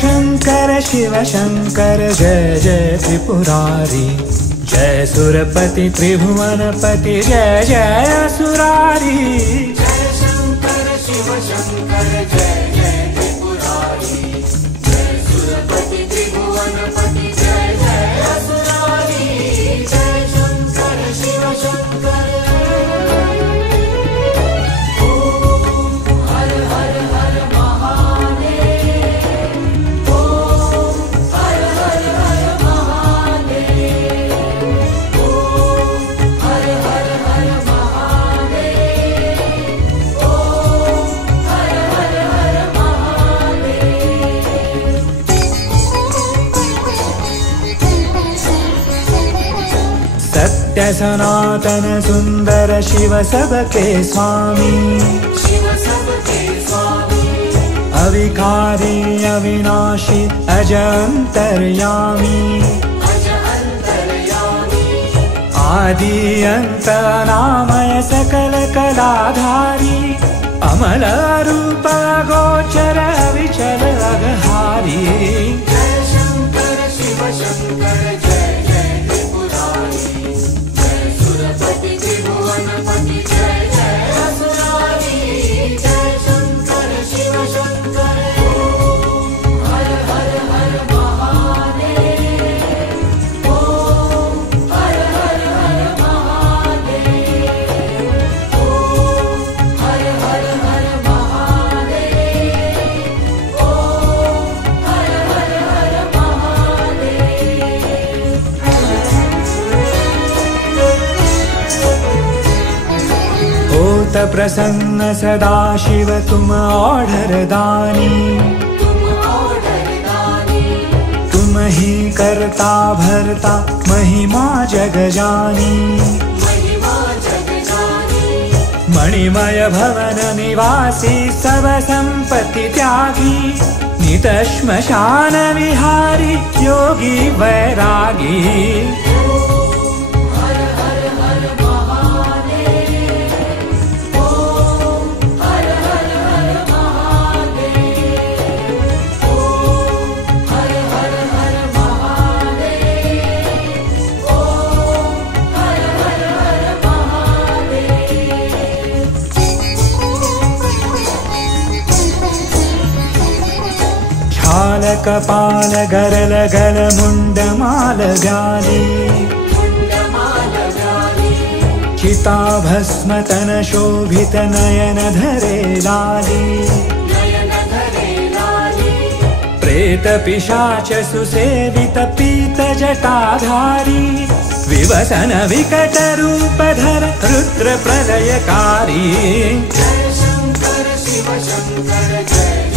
शंकर शिव शंकर जय जय त्रिपुरारी। जय सुरपति त्रिभुवनपति जय जय असुरारी। जय शंकर शिव शंकर जय जय त्रिपुरारी। जय सुरपति त्रिभुवनपति जय जय असुरारी। जय शंकर शिव शंकर। सत्य सनातन सुंदर शिव सबके स्वामी। शिव सबके स्वामी। अविकारी अविनाशी अज अंतर्यामी। अज अंतर्यामी। आदि अंत नामय सकल कलाधारी। अमल रूप गोचर विचल अघहारी। जय शंकर शिव शंकर जय जय त्रिपुरारी। जय सुरपति त्रिभुवनपति जय जय असुरारी। जय शंकर शिव शंकर। ओम हर हर हर महादेव। ओम हर हर हर महादेव। ओम हर हर हर महादेव। ओम हर हर हर महादेव। होत प्रसन्न सदा शिव तुम ऑर्डर दानी। तुम ऑर्डर दानी। तुम ही करता भरता महिमा जग जानी। महिमा जग जानी। मणिमय भवन निवासी सब संपत्ति त्यागी। नित श्मशान विहारी योगी वैरागी। हर हर हर महादेव। ओम हर हर हर महादेव। ओम हर हर हर महादेव। ओम हर हर हर महादेव। छाल कपाल गरल गल मुंड माल गाली। मुंडमाल गाली। चिता भस्म तन शोभित नयन धरे लाली। नयन धरे लाली। प्रेत पिशाच सुसेवित पीत जटाधारी। विवसन विकट रूप धर रुद्र प्रलयकारी। जय शंकर शिव शंकर जय